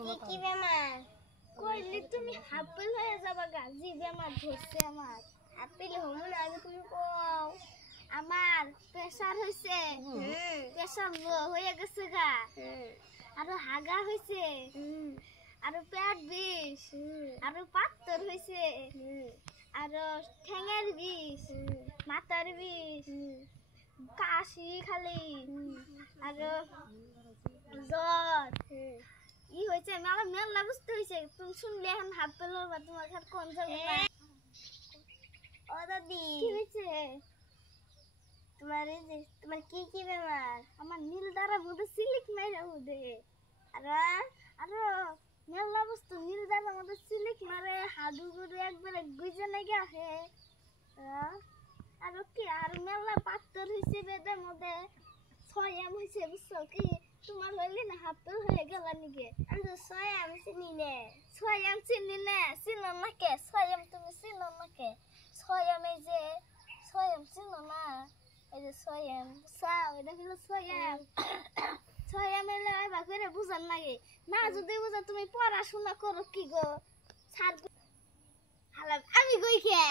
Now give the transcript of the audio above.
কি বেমার কইলি তুমি হাপল হয়ে যাবা গাজি বেমার ধরছে আমার হাপল হমু না আমি তুমি কও আমার প্রেসার হইছে প্রেসার লো হয়ে গেছে গা আর হাগা হইছে আর পেট বিষ আর পাথর হইছে আর ঠ্যাঙের বিষ মাথার বিষ কাশি খালি আর জ্বর ই হয়েছে আমার মেলা বুঝতে হয়েছে তুমি শুনলে এখন হাত পেলো বা তোমার আর কোন যাবে ও দাদি কি হয়েছে তোমার কি বেমার আমার নীল দ্বারা মধ্যে সিলিক মাইরা উঠে আর আর মেলা বুঝতো নীল দ্বারা মধ্যে সিলিক মারে হাডু গুড়ু একবারে গুজে নাকি আসে আর কি আর মেলা পাথর হয়েছে বেদের মধ্যে 6 এম হয়েছে বুঝছো কি তোমার হইলি না হাপল হয়ে গেল নিকে আমি তো 6 এম চিনি নে 6 এম চিনি নে চিনো না কে 6 এম তুমি চিনো না কে 6 এম এই যে 6 এম চিনো না এই যে 6 এম সাও এটা হলো 6 এম 6 এম এলে আইবা করে বুঝান লাগে না যদি বুঝা তুমি পড়াশোনা করো কি গো ছাড় আমি কই কে